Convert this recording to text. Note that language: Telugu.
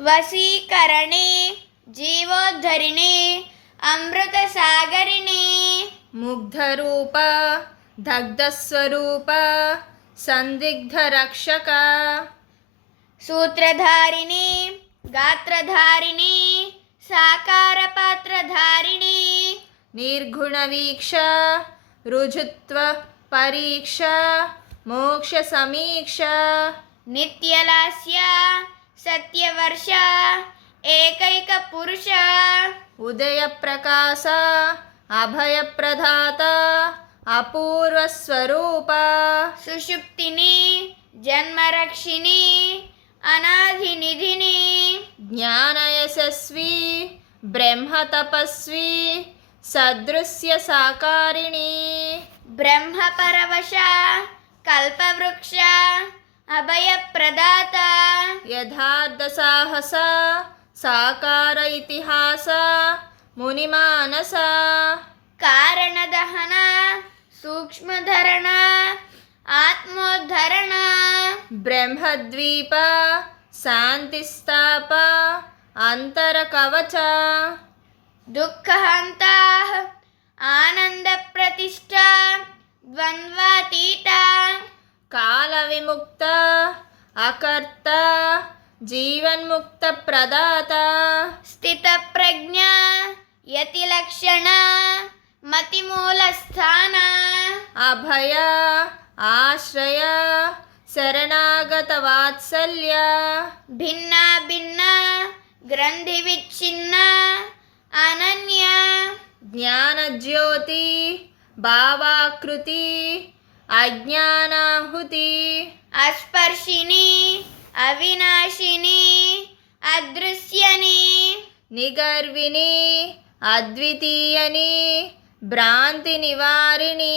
వశీకరణే జీవోద్ధరిణే అమృతసాగరిణే ముగ్ధరూప దగ్ధస్వరూప సందిగ్ధరక్షక సూత్రధారిణి గాత్రధారిణి సాకారపాత్రధారిణి నిర్గుణవీక్ష రుజుత్వ పరీక్ష మోక్ష సమీక్ష నిత్యలాస్య సత్యవర్ష ఏకైక పురుష ఉదయ ప్రకాశ అభయప్రదాత అపూర్వ స్వరూప సుషుప్తిని జన్మరక్షిణి అనాధినిధిని జ్ఞానయశస్వి బ్రహ్మతపస్వి సదృశ్య సాకారిణి బ్రహ్మపరవశ కల్పవృక్ష అభయప్రదాత యథార్థ సాహస సాకార ఇతిహాస మునిమానస కారణదహన సూక్ష్మధరణ ఆత్మోద్ధరణ బ్రహ్మద్వీప శాంతిస్తాప అంతరకవచ దుఃఖహంత ఆనంద ప్రతిష్ట ద్వంద్వాతీత కాల విముక్త అకర్త జీవన్ముక్త ప్రదాత స్థిత ప్రజ్ఞ యతిలక్షణ మతిమూలస్థాన అభయ ఆశ్రయ శరణాగత వాత్సల్య భిన్న భిన్న గ్రంథి విచ్ఛిన్న అనన్య జ్ఞానజ్యోతి భావాకృతి అజ్ఞానాహుతి అస్పర్శిని అవినాశిని అదృశ్యని నిగర్విని అద్వితీయని భ్రాంతి నివారిణి